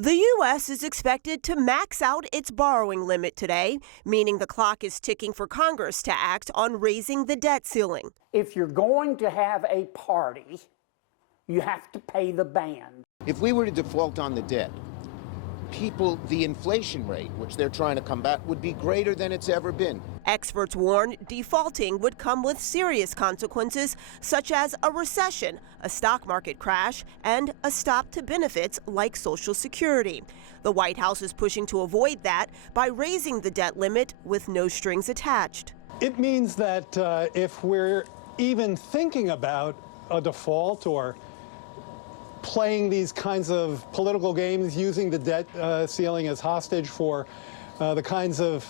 The U.S. is expected to max out its borrowing limit today, meaning the clock is ticking for Congress to act on raising the debt ceiling. If you're going to have a party, you have to pay the band. If we were to default on the debt, the inflation rate, which they're trying to combat, would be greater than it's ever been. Experts warn defaulting would come with serious consequences, such as a recession, a stock market crash, and a stop to benefits like Social Security. The White House is pushing to avoid that by raising the debt limit with no strings attached. It means that if we're even thinking about a default or playing these kinds of political games, using the debt ceiling as hostage for the kinds of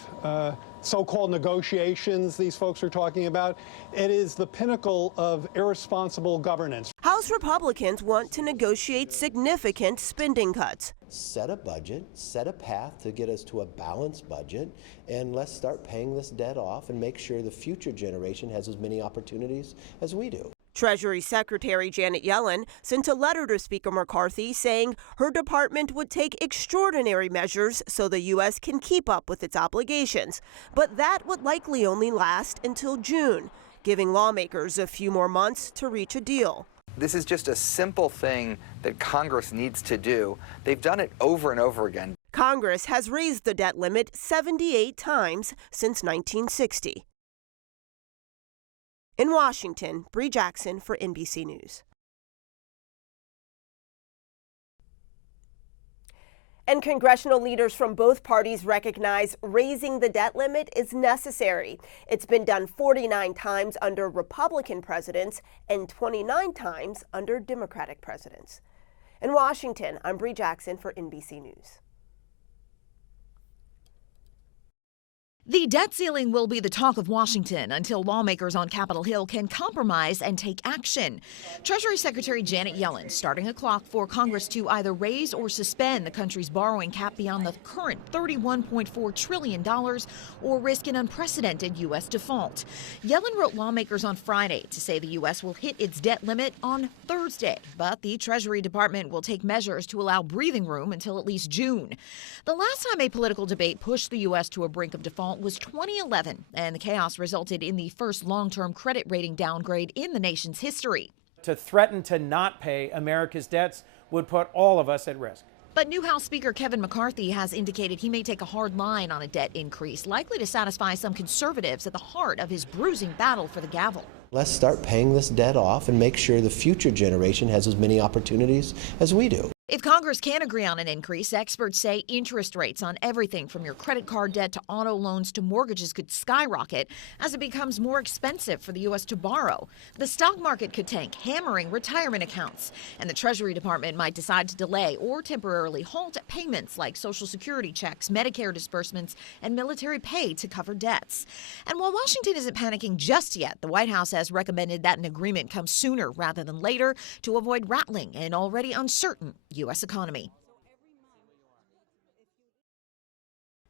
so-called negotiations these folks are talking about, it is the pinnacle of irresponsible governance. House Republicans want to negotiate significant spending cuts. Set a budget, set a path to get us to a balanced budget, and let's start paying this debt off and make sure the future generation has as many opportunities as we do. Treasury Secretary Janet Yellen sent a letter to Speaker McCarthy saying her department would take extraordinary measures so the U.S. can keep up with its obligations. But that would likely only last until June, giving lawmakers a few more months to reach a deal. This is just a simple thing that Congress needs to do. They've done it over and over again. Congress has raised the debt limit 78 times since 1960. In Washington, Bree Jackson for NBC News. And congressional leaders from both parties recognize raising the debt limit is necessary. It's been done 49 times under Republican presidents and 29 times under Democratic presidents. In Washington, I'm Bree Jackson for NBC News. The debt ceiling will be the talk of Washington until lawmakers on Capitol Hill can compromise and take action. Treasury Secretary Janet Yellen starting a clock for Congress to either raise or suspend the country's borrowing cap beyond the current $31.4 trillion or risk an unprecedented U.S. default. Yellen wrote lawmakers on Friday to say the U.S. will hit its debt limit on Thursday, but the Treasury Department will take measures to allow breathing room until at least June. The last time a political debate pushed the U.S. to a brink of default was 2011, and the chaos resulted in the first long-term credit rating downgrade in the nation's history. To threaten to not pay America's debts would put all of us at risk. But new House Speaker Kevin McCarthy has indicated he may take a hard line on a debt increase, likely to satisfy some conservatives at the heart of his bruising battle for the gavel. Let's start paying this debt off and make sure the future generation has as many opportunities as we do. If Congress can agree on an increase, experts say interest rates on everything from your credit card debt to auto loans to mortgages could skyrocket as it becomes more expensive for the U.S. to borrow. The stock market could tank, hammering retirement accounts. And the Treasury Department might decide to delay or temporarily halt payments like Social Security checks, Medicare disbursements, and military pay to cover debts. And while Washington isn't panicking just yet, the White House has recommended that an agreement come sooner rather than later to avoid rattling an already uncertain U.S. economy.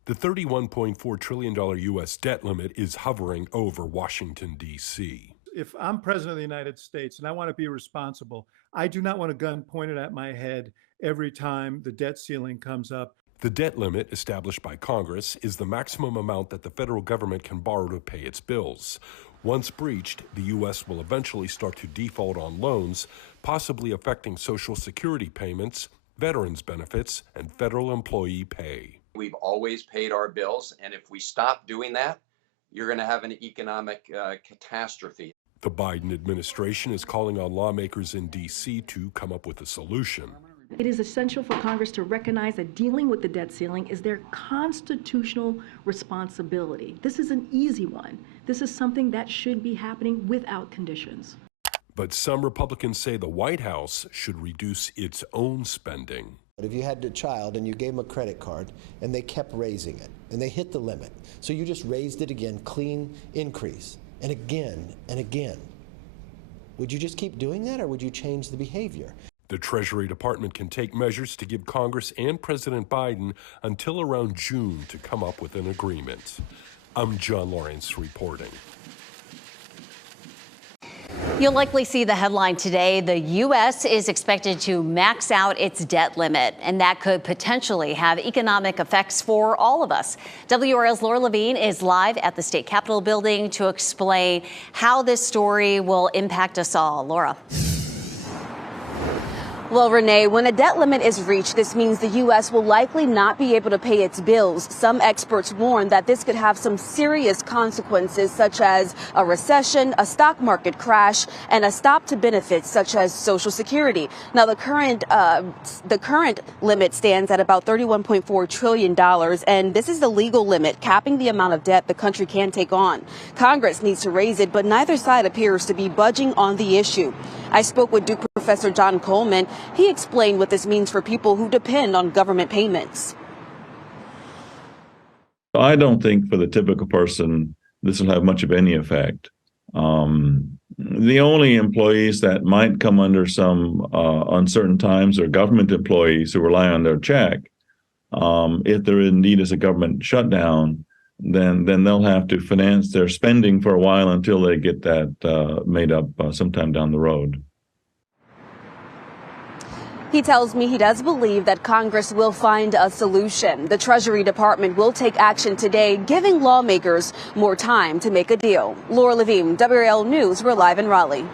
The $31.4 trillion U.S. debt limit is hovering over Washington, D.C. If I'm president of the United States and I want to be responsible, I do not want a gun pointed at my head every time the debt ceiling comes up. The debt limit established by Congress is the maximum amount that the federal government can borrow to pay its bills. Once breached, the U.S. will eventually start to default on loans, possibly affecting Social Security payments, veterans benefits, and federal employee pay. We've always paid our bills, and if we stop doing that, you're going to have an economic catastrophe. The Biden administration is calling on lawmakers in D.C. to come up with a solution. It is essential for Congress to recognize that dealing with the debt ceiling is their constitutional responsibility. This is an easy one. This is something that should be happening without conditions. But some Republicans say the White House should reduce its own spending. But if you had a child and you gave them a credit card and they kept raising it and they hit the limit, so you just raised it again, clean increase, and again and again, would you just keep doing that or would you change the behavior? The Treasury Department can take measures to give Congress and President Biden until around June to come up with an agreement. I'm John Lawrence reporting. You'll likely see the headline today. The U.S. is expected to max out its debt limit, and that could potentially have economic effects for all of us. WRAL's Laura Levine is live at the State Capitol building to explain how this story will impact us all. Laura. Well, Renee, when a debt limit is reached, this means the U.S. will likely not be able to pay its bills. Some experts warn that this could have some serious consequences, such as a recession, a stock market crash, and a stop to benefits such as Social Security. Now, the current limit stands at about $31.4 trillion, and this is the legal limit, capping the amount of debt the country can take on. Congress needs to raise it, but neither side appears to be budging on the issue. I spoke with Duke Professor John Coleman. He explained what this means for people who depend on government payments. I don't think for the typical person this will have much of any effect. The only employees that might come under some uncertain times are government employees who rely on their check. If there indeed is a government shutdown, then they'll have to finance their spending for a while until they get that made up sometime down the road. He tells me he does believe that Congress will find a solution. The Treasury Department will take action today, giving lawmakers more time to make a deal. Laura Levine, WRAL News. We're live in Raleigh.